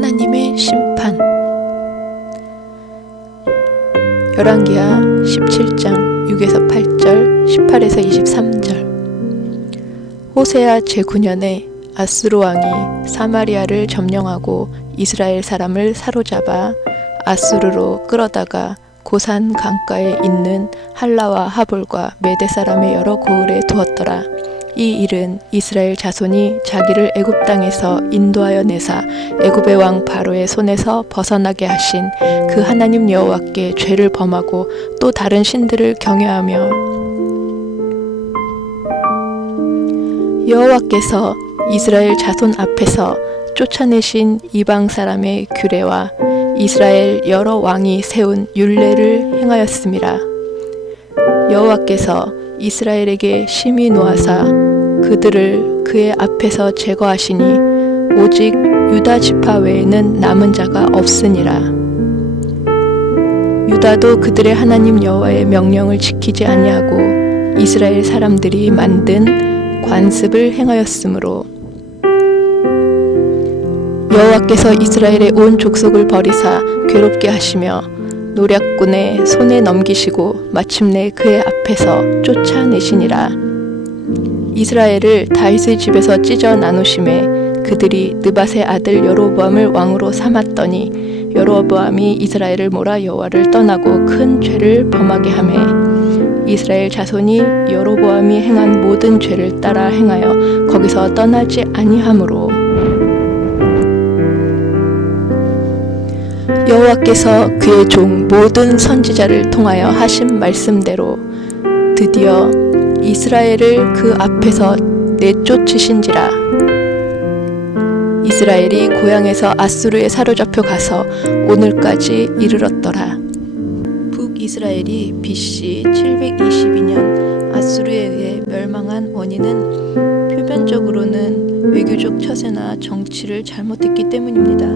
하나님의 심판. 열왕기하 17장 6에서 8절, 18에서 23절. 호세아 제9년에 아수르 왕이 사마리아를 점령하고 이스라엘 사람을 사로잡아 아수르로 끌어다가 고산 강가에 있는 할라와 하볼과 메대 사람의 여러 고을에 두었더라. 이 일은 이스라엘 자손이 자기를 애굽 땅에서 인도하여 내사 애굽의 왕 바로의 손에서 벗어나게 하신 그 하나님 여호와께 죄를 범하고 또 다른 신들을 경외하며 여호와께서 이스라엘 자손 앞에서 쫓아내신 이방 사람의 규례와 이스라엘 여러 왕이 세운 율례를 행하였음이라. 여호와께서 이스라엘에게 심히 노하사 그들을 그의 앞에서 제거하시니 오직 유다 지파 외에는 남은 자가 없으니라. 유다도 그들의 하나님 여호와의 명령을 지키지 아니하고 이스라엘 사람들이 만든 관습을 행하였으므로 여호와께서 이스라엘의 온 족속을 버리사 괴롭게 하시며 노략군의 손에 넘기시고 마침내 그의 앞에서 쫓아내시니라. 이스라엘을 다윗의 집에서 찢어 나누심에 그들이 느밧의 아들 여로보암을 왕으로 삼았더니 여로보암이 이스라엘을 몰아 여호와를 떠나고 큰 죄를 범하게 하매 이스라엘 자손이 여로보암이 행한 모든 죄를 따라 행하여 거기서 떠나지 아니하므로 여호와께서 그의 종 모든 선지자를 통하여 하신 말씀대로 드디어 이스라엘을 그 앞에서 내쫓으신지라. 이스라엘이 고향에서 아수르에 사로잡혀 가서 오늘까지 이르렀더라. 북이스라엘이 BC 722년 아수르에 의해 멸망한 원인은 표면적으로는 외교적 처세나 정치를 잘못했기 때문입니다.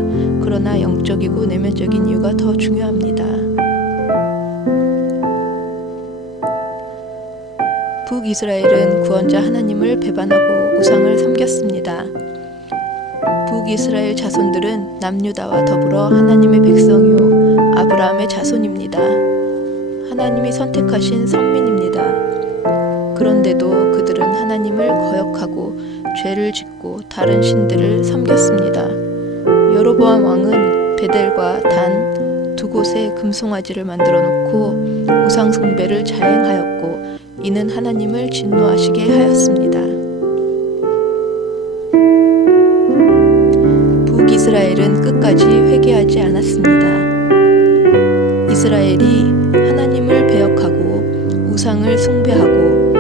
그러나 영적이고 내면적인 이유가 더 중요합니다. 북이스라엘은 구원자 하나님을 배반하고 우상을 섬겼습니다. 북이스라엘 자손들은 남유다와 더불어 하나님의 백성이요 아브라함의 자손입니다. 하나님이 선택하신 선민입니다. 그런데도 그들은 하나님을 거역하고 죄를 짓고 다른 신들을 섬겼습니다. 여로보암 왕은 베델과 단 두 곳에 금송아지를 만들어 놓고 우상 숭배를 자행하였고 이는 하나님을 진노하시게 하였습니다. 북이스라엘은 끝까지 회개하지 않았습니다. 이스라엘이 하나님을 배역하고 우상을 숭배하고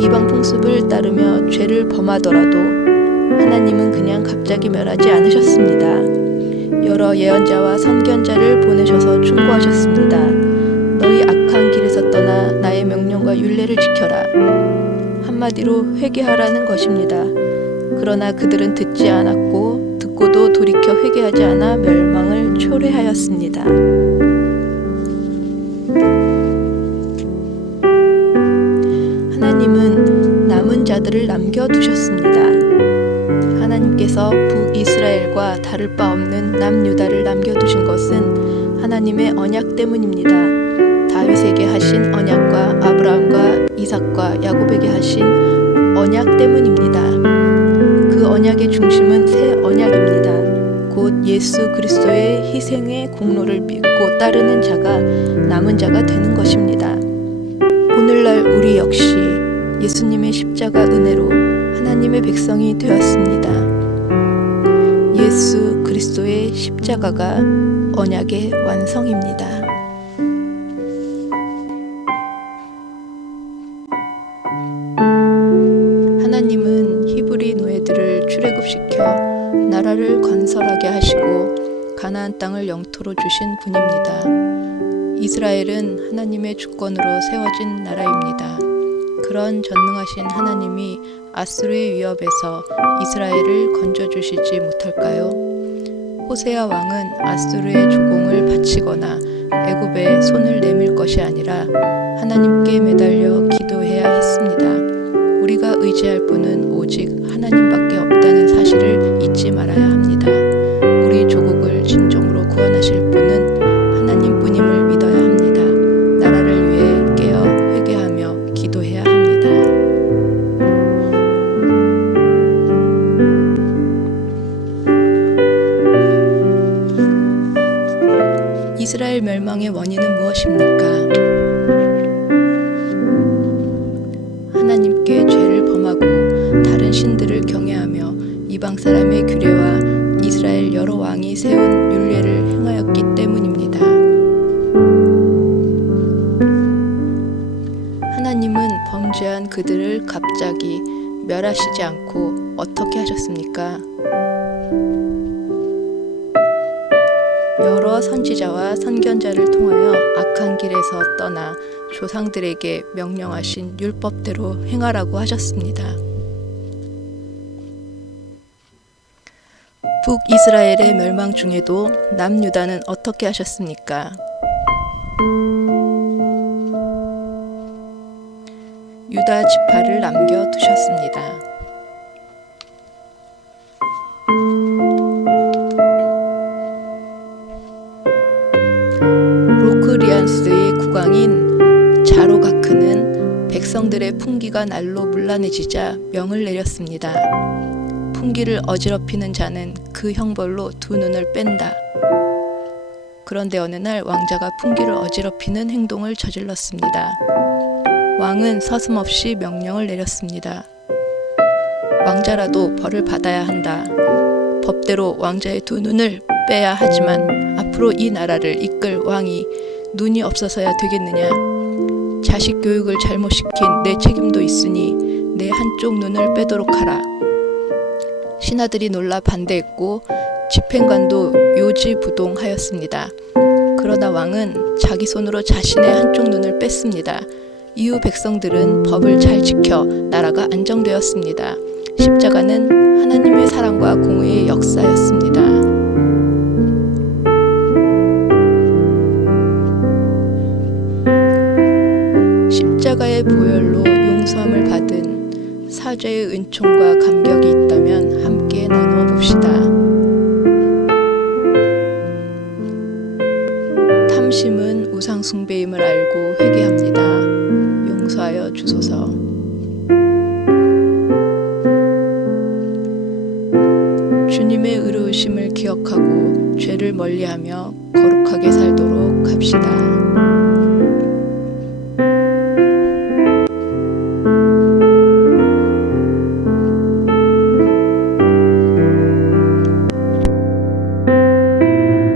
이방 풍습을 따르며 죄를 범하더라도 하나님은 그냥 갑자기 멸하지 않으셨습니다. 여러 예언자와 선견자를 보내셔서 충고하셨습니다. 너희 악한 길에서 떠나 나의 명령과 율례를 지켜라. 한마디로 회개하라는 것입니다. 그러나 그들은 듣지 않았고 듣고도 돌이켜 회개하지 않아 멸망을 초래하였습니다. 하나님은 남은 자들을 남겨두셨습니다. 하나님께서 북이스라엘과 다를 바 없는 남유다를 남겨두신 것은 하나님의 언약 때문입니다. 다윗에게 하신 언약과 아브라함과 이삭과 야곱에게 하신 언약 때문입니다. 그 언약의 중심은 새 언약입니다. 곧 예수 그리스도의 희생의 공로를 믿고 따르는 자가 남은 자가 되는 것입니다. 오늘날 우리 역시 예수님의 십자가 은혜로 하나님의 백성이 되었습니다. 예수 그리스도의 십자가가 언약의 완성입니다. 하나님은 히브리 노예들을 출애굽시켜 나라를 건설하게 하시고 가나안 땅을 영토로 주신 분입니다. 이스라엘은 하나님의 주권으로 세워진 나라입니다. 그런 전능하신 하나님이 아수르의 위협에서 이스라엘을 건져주시지 못할까요? 호세아 왕은 아수르의 조공을 바치거나 애굽에 손을 내밀 것이 아니라 하나님께 매달려 기도해야 했습니다. 우리가 의지할 분은 오직 하나님밖에 없다는 사실을 잊지 말아야 합니다. 우리 조국을 이스라엘 멸망의 원인은 무엇입니까? 하나님께 죄를 범하고 다른 신들을 경외하며 이방 사람의 규례와 이스라엘 여러 왕이 세운 율례를 행하였기 때문입니다. 하나님은 범죄한 그들을 갑자기 멸하시지 않고 어떻게 하셨습니까? 여러 선지자와 선견자를 통하여 악한 길에서 떠나 조상들에게 명령하신 율법대로 행하라고 하셨습니다. 북이스라엘의 멸망 중에도 남유다는 어떻게 하셨습니까? 유다 지파를 남겨두셨습니다. 로크리안스의 국왕인 자로가크는 백성들의 풍기가 날로 문란해지자 명을 내렸습니다. 풍기를 어지럽히는 자는 그 형벌로 두 눈을 뺀다. 그런데 어느 날 왕자가 풍기를 어지럽히는 행동을 저질렀습니다. 왕은 서슴없이 명령을 내렸습니다. 왕자라도 벌을 받아야 한다. 법대로 왕자의 두 눈을 빼야 하지만 앞으로 이 나라를 이끌 왕이 눈이 없어서야 되겠느냐. 자식 교육을 잘못 시킨 내 책임도 있으니 내 한쪽 눈을 빼도록 하라. 신하들이 놀라 반대했고 집행관도 요지부동하였습니다. 그러나 왕은 자기 손으로 자신의 한쪽 눈을 뺐습니다. 이후 백성들은 법을 잘 지켜 나라가 안정되었습니다. 십자가는 하나님의 사랑과 공의의 역사였습니다. 십자가의 보혈로 용서함을 받은 사죄의 은총과 감격이 있다면 함께 나누어 봅시다. 탐심은 우상 숭배임을 알고 회개합니다. 용서하여 주소서. 주님의 의로우심을 기억하고 죄를 멀리하며 거룩하게 살도록 합시다.